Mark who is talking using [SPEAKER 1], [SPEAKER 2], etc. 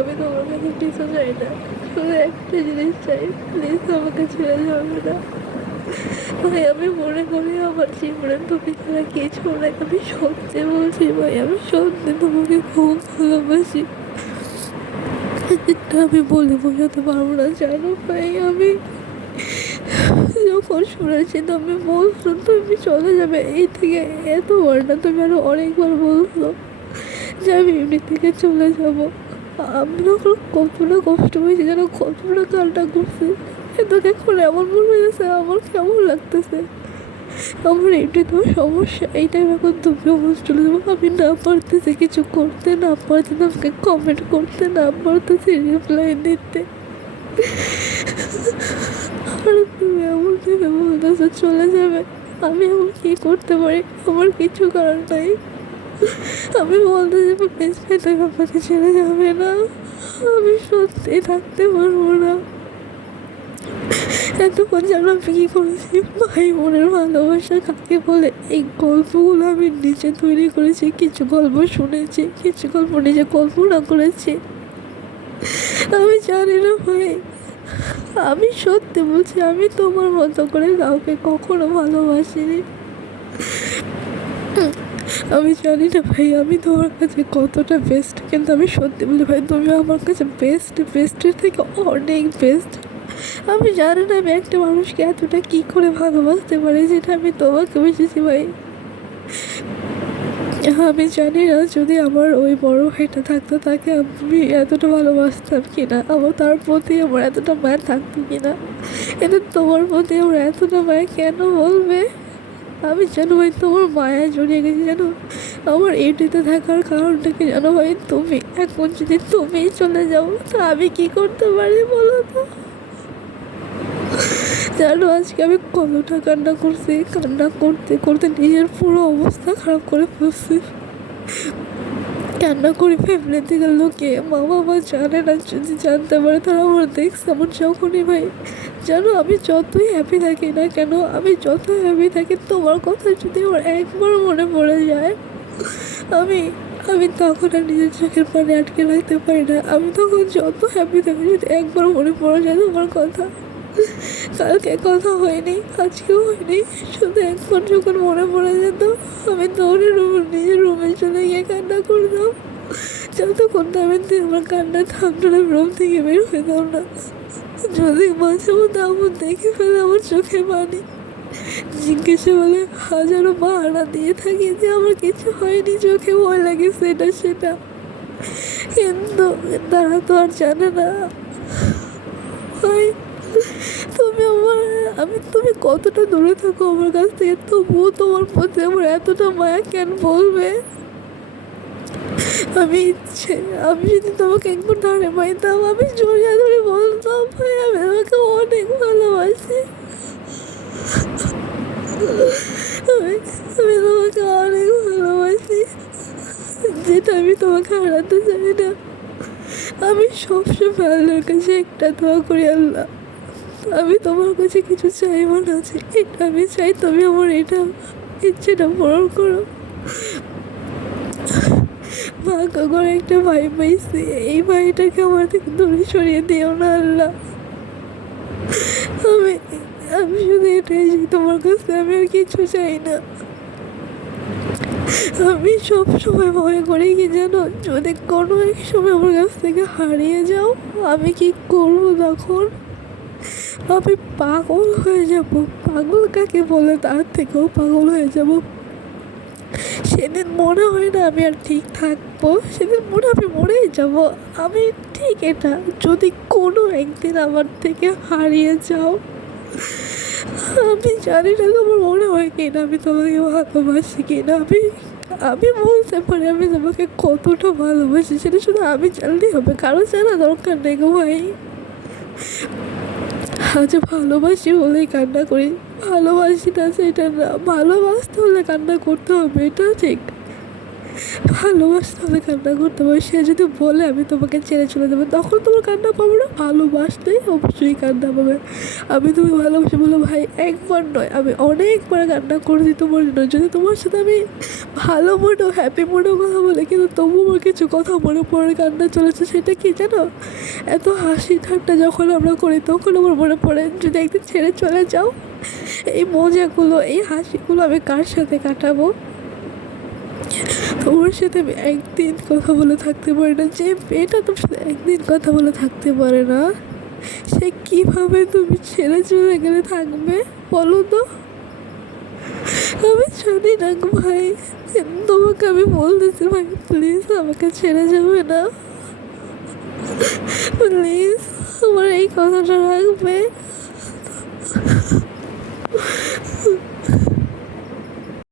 [SPEAKER 1] আমি তোমার কাছে কিছু চাই না। শুধু একটা জিনিস চাই প্লিজ আমাকে ছেড়ে যাবে না। ভাই, আমি মনে করি আমার জীবনে তুমি ছাড়া কিছু না আমি সত্যি বলছি ভাই, আমি সত্যি তোমাকে খুব ভালোবাসি। আমি বলে বোঝাতে পারব না, জানো ভাই, আমি যখন শুনেছি তুমি বলছো, তুমি চলে যাবে। এই থেকে এতবার না, তুমি আরও অনেকবার বলছো যে আমি এমনি থেকে চলে যাব। আমি তখন কতটা কষ্ট হয়েছে যেন কতটা কালটা করছি এটাকে এখন এমন মনে হয়েছে, আমার কেমন লাগতেছে। আমার এমনি তো সমস্যা এইটাই এখন তুমি হোস্টেলে যাব আমি না পারতেছি কিছু করতে, না পারতেছি আমাকে কমেন্ট করতে, না পারতেছি রিপ্লাই দিতে। আর তুমি এমন ভেবে বলতেছো? চলে যাবে। আমি এমন কী করতে পারি? আমার কিছু করার নাই। আমি বলতে যে প্লিজ ভাই তুমি আমাকে ছেড়ে যাবে না। আমি সত্যি থাকতে পারব না। এতক্ষণ যেন আমি কী করেছি? ভাই বোনের ভালোবাসা কাকে বলে? এই গল্পগুলো আমি নিজে তৈরি করেছি, কিছু গল্প শুনেছি, কিছু গল্প নিজে কল্পনা করেছি। আমি জানি না ভাই। আমি সত্যি বলছি, আমি তোমার মতো করে কাউকে কখনো ভালোবাসিনি। আমি জানি না ভাই, আমি তোমার কাছে কতটা বেস্ট কিন্তু আমি সত্যি বলি ভাই, তুমি আমার কাছে বেস্ট বেস্টের থেকে অনেক বেস্ট আমি জানি না আমি একটা মানুষকে এতটা কী করে ভালোবাসতে পারি যেটা আমি তোমাকে বুঝেছি ভাই। আমি জানি না যদি আমার ওই বড় ভাইটা থাকতো, তাকে আমি এতটা ভালোবাসতাম কি না আমার তার প্রতি আমার এতটা মায়া থাকতো কি না কিন্তু তোমার প্রতি আমার এতটা মায়া কেন বলবে? আমি জানো ভাই, তোমার মায়া জড়িয়ে গেছি জানো? আমার এটিতে থাকার কারণটা কি জানো ভাই? তুমি, এখন যদি তুমি চলে যাও, তা আমি কি করতে পারি বলো তো? জানো, আজকে আমি কতটা কান্না করছি, কান্না করতে করতে নিজের পুরো অবস্থা খারাপ করে ফেলছি। কান্না করে ফ্যামিলি থেকে লোকে, মা বাবা জানে না, যদি জানতে পারে তারা আমার দেখছে, আমার যখনই ভাই। জানো, আমি যতই হ্যাপি থাকি না কেন, আমি যত হ্যাপি থাকি, তোমার কথা যদি আমার একবার মনে পড়ে যায়, আমি আমি তখন আর নিজের চোখের পানি আটকে রাখতে পারি না। আমি তখন যত হ্যাপি থাকি, যদি একবার মনে পড়ে যায় তোমার কথা। কালকে কথা হয়নি, আজকেও হয়নি। শুধু একবার যখন মনে পড়ে যেত, আমি দৌড়ে রুম নিজের রুমে চলে গিয়ে কান্না করতাম। যতক্ষণ না আমি আমার কান্না থামতো না, রুম থেকে বের হইতাম না। যদি মাঝে মধ্যে আমার দেখে ফেলে আমার চোখে পানি, জিজ্ঞেসে বলে, হাজারো বাহানা দিয়ে থাকি যে আমার কিছু হয়নি, চোখে ভয় লাগে সেটা সেটা। কিন্তু তারা তো আর জানে না। হয় তুমি আমার, আমি, তুমি কতটা দূরে থাকো আমার কাছ থেকে, তবুও তোমার প্রতি আমার এতটা মায়া কেন বলবে? আমি ইচ্ছে, আমি যদি তোমাকে একবার ধরে পাইতাম, আমি জড়িয়ে ধরে বলতাম, ভাই, আমি তোমাকে অনেক ভালোবাসি। আমি আমি তোমাকে অনেক ভালোবাসি, যেটা আমি তোমাকে হারাতে চাই না। আমি সবসময় আল্লাহর কাছে একটা দোয়া করি, আল্লাহ। আমি তোমার কাছে কিছু চাইব না, যে এটা আমি চাই, তুমি আমার এটা ইচ্ছেটা পূরণ করো। ভাগ্য করে একটা ভাই পাইছি, এই ভাইটাকে আমার থেকে দূরে সরিয়ে দিও না, আল্লাহ। আমি আমি শুধু এটাই চাই, তোমার কাছে আমি আর কিছু চাই না। আমি সব সময় ভয় করি কি জানো, যদি কোনো এক সময় আমার কাছ থেকে হারিয়ে যাও, আমি কি করব তখন? আমি পাগল হয়ে যাব। পাগল কাকে বলে? তার থেকেও পাগল হয়ে যাব। সেদিন মনে হয় না আমি আর ঠিক থাকব। সেদিন মনে আমি মরেই যাব। আমি ঠিক এটা। যদি কোনো একদিন আমার থেকে হারিয়ে যাও, আমি জানি না তোমার মনে হয় কি না আমি তোমাকে ভালোবাসি কি না আমি আমি বলতে পারি, আমি তোমাকে কতটা ভালোবাসি, সেটা শুধু আমি জানলেই হবে। কারও জানা দরকার নেই ভাই। আজ ভালোবাসি বলেই কান্না করি। ভালোবাসি না সেটা না, ভালোবাসতে হলে কান্না করতে হবে, এটা ঠিক। ভালোবাসতে কান্না করতে হবে। সে যদি বলে, আমি তোমাকে ছেড়ে চলে যাব, তখন তোমার কান্না পাবো না। ভালোবাসতেই অবশ্যই কান্না পাবে। আমি তুমি ভালোবাসি বলো ভাই, একবার নয়, আমি অনেকবার কান্না করেছি তোমার জন্য। যদি তোমার সাথে আমি ভালো মুডও হ্যাপি মুডও কথা বলে, কিন্তু তবুও আমার কিছু কথা মনে পড়ে কান্না চলেছে, সেটা কি জানো? এত হাসি ঠাট্টা যখন আমরা করি, তখন আমার মনে পড়ে, যদি একদিন ছেড়ে চলে যাও, এই মজাগুলো, এই হাসিগুলো আমি কার সাথে কাটাবো? তোমার সাথে আমি একদিন কথা বলে থাকতে পারি না। যে মেয়েটা তোমার সাথে একদিন কথা বলে থাকতে পারে না, সে কীভাবে তুমি ছেড়ে চলে গেলে থাকবে বলো তো? আমি জানি না ভাই তোমাকে আমি বলতেছি ভাই প্লিজ আমাকে ছেড়ে যাবে না। প্লিজ আমার এই কথাটা রাখবে।